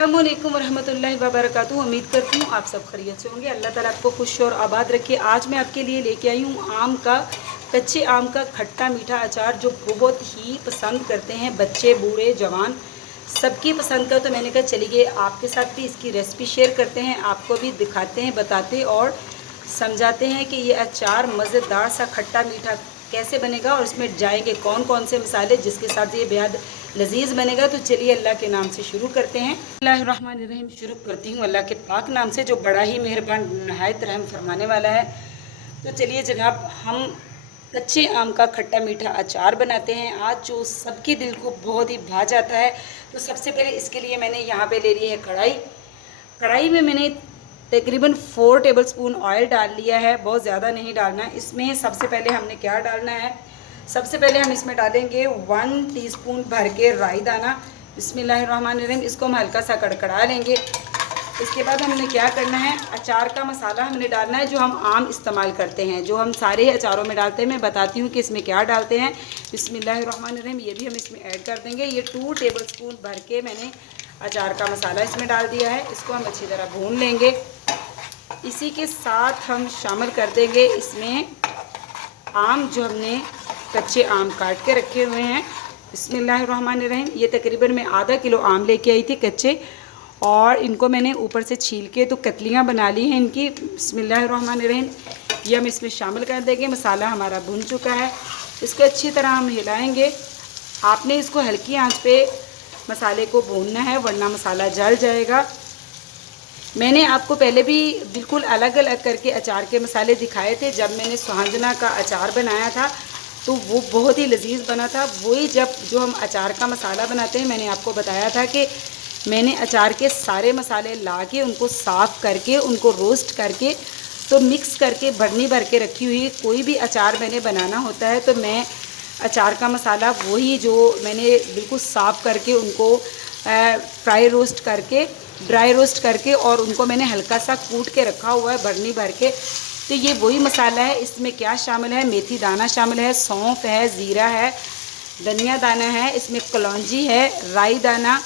अस्सलामुअलैकुम वरहमतुल्लाहि वबरकातुहू। उम्मीद करती हूँ आप सब खैरियत से होंगे। अल्लाह ताला आपको खुश और आबाद रखे। आज मैं आपके लिए लेके आई हूँ कच्चे आम का खट्टा मीठा अचार, जो बहुत ही पसंद करते हैं बच्चे बूढ़े जवान, सबकी पसंद का। तो मैंने कहा चलिए आपके साथ भी इसकी रेसिपी शेयर करते हैं, आपको भी दिखाते हैं, बताते और समझाते हैं कि ये अचार मज़ेदार सा खट्टा मीठा कैसे बनेगा और इसमें जाएंगे कौन कौन से मसाले जिसके साथ ये बेहद लजीज बनेगा। तो चलिए अल्लाह के नाम से शुरू करते हैं। बिस्मिल्लाहिर्रहमानिर्रहीम शुरू करती हूँ अल्लाह के पाक नाम से, जो बड़ा ही मेहरबान नहायत रहम फरमाने वाला है। तो चलिए जनाब, हम कच्चे आम का खट्टा मीठा अचार बनाते हैं आज, जो सबके दिल को बहुत ही भा जाता है। तो सबसे पहले इसके लिए मैंने यहाँ पे ले ली है कढ़ाई। कढ़ाई में मैंने तकरीबन 4 टेबलस्पून ऑयल डाल लिया है, बहुत ज़्यादा नहीं डालना। इसमें सबसे पहले हमने क्या डालना है, सबसे पहले हम इसमें डालेंगे 1 टीस्पून भर के राई दाना। बिस्मिल्लाहिर्रहमानिर्रहीम। इसको हम हल्का सा कड़कड़ा लेंगे। इसके बाद हमने क्या करना है, अचार का मसाला हमने डालना है जो हम आम इस्तेमाल करते हैं, जो हम सारे अचारों में डालते हैं। मैं बताती हूँ कि इसमें क्या डालते हैं। बिस्मिल्लाहिर्रहमानिर्रहीम। ये भी हम इसमें ऐड कर देंगे। ये 2 टेबलस्पून भर के मैंने अचार का मसाला इसमें डाल दिया है। इसको हम अच्छी तरह भून लेंगे। इसी के साथ हम शामिल कर देंगे इसमें आम, जो हमने कच्चे आम काट के रखे हुए हैं। बिस्मिल्लाहिर्रहमानिर्रहीम। ये तकरीबन मैं आधा किलो आम लेके आई थी कच्चे, और इनको मैंने ऊपर से छील के तो कतलियाँ बना ली हैं इनकी। बिस्मिल्लाहिर्रहमानिर्रहीम। ये हम इसमें शामिल कर देंगे। मसाला हमारा भुन चुका है। इसको अच्छी तरह हम हिलाएंगे। आपने इसको हल्की आंच पे मसाले को भूनना है, वरना मसाला जल जाएगा। मैंने आपको पहले भी बिल्कुल अलग अलग करके अचार के मसाले दिखाए थे। जब मैंने सुहांजना का अचार बनाया था तो वो बहुत ही लजीज बना था। वही जो हम अचार का मसाला बनाते हैं, मैंने आपको बताया था कि मैंने अचार के सारे मसाले ला के उनको साफ़ करके उनको रोस्ट करके तो मिक्स करके भरनी भर के रखी हुई। कोई भी अचार मैंने बनाना होता है तो मैं अचार का मसाला वही जो मैंने बिल्कुल साफ़ करके उनको फ्राई रोस्ट करके ड्राई रोस्ट करके और उनको मैंने हल्का सा कूट के रखा हुआ है भरनी भर के। तो ये वही मसाला है। इसमें क्या शामिल है, मेथी दाना शामिल है, सौंफ है, ज़ीरा है, धनिया दाना है, इसमें कलौंजी है, राई दाना,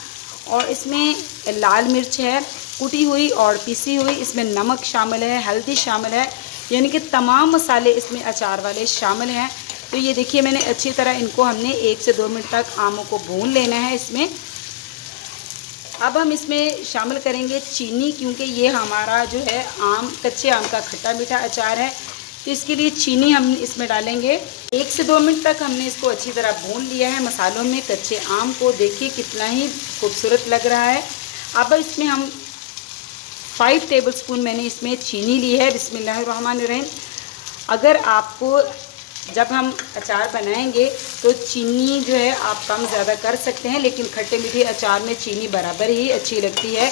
और इसमें लाल मिर्च है कुटी हुई और पिसी हुई। इसमें नमक शामिल है, हल्दी शामिल है, यानी कि तमाम मसाले इसमें अचार वाले शामिल हैं। तो ये देखिए, मैंने अच्छी तरह इनको हमने 1 से 2 मिनट तक आमों को भून लेना है इसमें। अब हम इसमें शामिल करेंगे चीनी, क्योंकि ये हमारा जो है कच्चे आम का खट्टा मीठा अचार है। तो इसके लिए चीनी हम इसमें डालेंगे। 1 से 2 मिनट तक हमने इसको अच्छी तरह भून लिया है मसालों में कच्चे आम को। देखिए कितना ही खूबसूरत लग रहा है। अब इसमें हम 5 टेबलस्पून मैंने इसमें चीनी ली है। बिस्मिल्लाहिर्रहमानिर्रहीम। अगर आपको जब हम अचार बनाएंगे तो चीनी जो है आप कम ज़्यादा कर सकते हैं, लेकिन खट्टे मीठे अचार में चीनी बराबर ही अच्छी लगती है।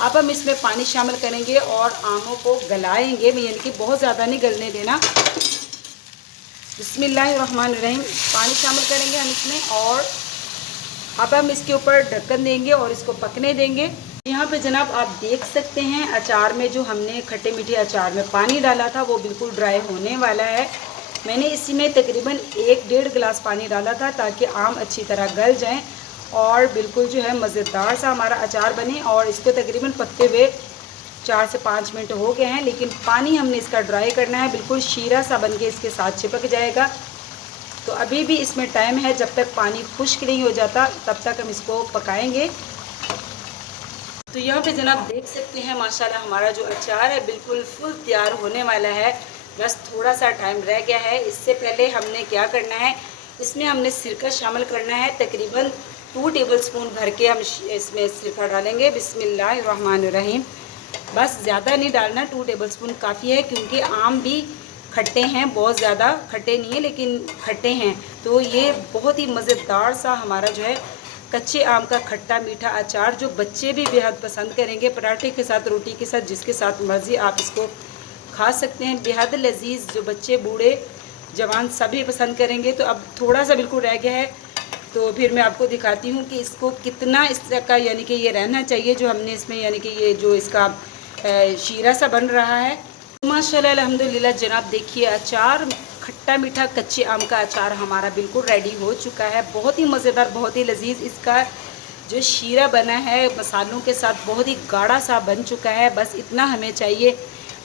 अब हम इसमें पानी शामिल करेंगे और आमों को गलाएंगे, यानी कि बहुत ज़्यादा नहीं गलने देना। बिस्मिल्लाहिर्रहमानिर्रहीम। पानी शामिल करेंगे हम इसमें, और अब हम इसके ऊपर ढक्कन देंगे और इसको पकने देंगे। यहाँ पे जनाब आप देख सकते हैं अचार में जो हमने खट्टे मीठे अचार में पानी डाला था वो बिल्कुल ड्राई होने वाला है। मैंने इसी में तकरीबन 1-1.5 गिलास पानी डाला था ताकि आम अच्छी तरह गल जाएं और बिल्कुल जो है मज़ेदार सा हमारा अचार बने। और इसको तकरीबन पकते हुए 4 से 5 मिनट हो गए हैं, लेकिन पानी हमने इसका ड्राई करना है, बिल्कुल शीरा सा बन के इसके साथ चिपक जाएगा। तो अभी भी इसमें टाइम है, जब तक पानी खुश्क नहीं हो जाता तब तक हम इसको पकाएंगे। तो यहाँ पे जनाब देख सकते हैं माशाल्लाह हमारा जो अचार है बिल्कुल फुल तैयार होने वाला है। बस थोड़ा सा टाइम रह गया है। इससे पहले हमने क्या करना है, इसमें हमने सिरका शामिल करना है। तकरीबन 2 टेबलस्पून भर के हम इसमें सिरका डालेंगे। बिस्मिल्लाहिर्रहमानिर्रहीम। बस ज़्यादा नहीं डालना, 2 टेबलस्पून काफ़ी है, क्योंकि आम भी खट्टे हैं, बहुत ज़्यादा खट्टे नहीं है लेकिन खट्टे हैं। तो ये बहुत ही मज़ेदार सा हमारा जो है कच्चे आम का खट्टा मीठा अचार, जो बच्चे भी बेहद पसंद करेंगे। पराठे के साथ, रोटी के साथ, जिसके साथ मर्ज़ी आप इसको खा सकते हैं। बेहद लजीज, जो बच्चे बूढ़े जवान सभी पसंद करेंगे। तो अब थोड़ा सा बिल्कुल रह गया है, तो फिर मैं आपको दिखाती हूँ कि इसको कितना इसका यानी कि ये रहना चाहिए जो हमने इसमें, यानी कि ये जो इसका शीरा सा बन रहा है। माशाल्लाह अल्हम्दुलिल्लाह जनाब, देखिए अचार खट्टा मीठा कच्चे आम का अचार हमारा बिल्कुल रेडी हो चुका है। बहुत ही मज़ेदार, बहुत ही लजीज इसका जो शीरा बना है मसालों के साथ बहुत ही गाढ़ा सा बन चुका है। बस इतना हमें चाहिए।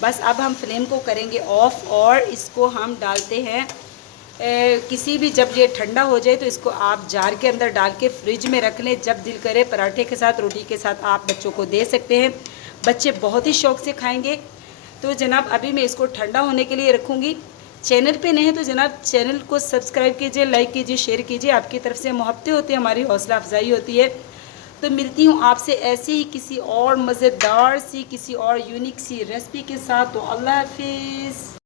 बस अब हम फ्लेम को करेंगे ऑफ और इसको हम डालते हैं किसी भी, जब ये ठंडा हो जाए तो इसको आप जार के अंदर डाल के फ्रिज में रख लें। जब दिल करे पराठे के साथ, रोटी के साथ आप बच्चों को दे सकते हैं। बच्चे बहुत ही शौक़ से खाएंगे। तो जनाब अभी मैं इसको ठंडा होने के लिए रखूँगी। चैनल पे नहीं तो जनाब चैनल को सब्सक्राइब कीजिए, लाइक कीजिए, शेयर कीजिए। आपकी तरफ से मोहब्बतें होती हैं, हमारी हौसला अफजाई होती है। तो मिलती हूँ आपसे ऐसे ही किसी और मज़ेदार सी, किसी और यूनिक सी रेसिपी के साथ। तो अल्लाह हाफिज़।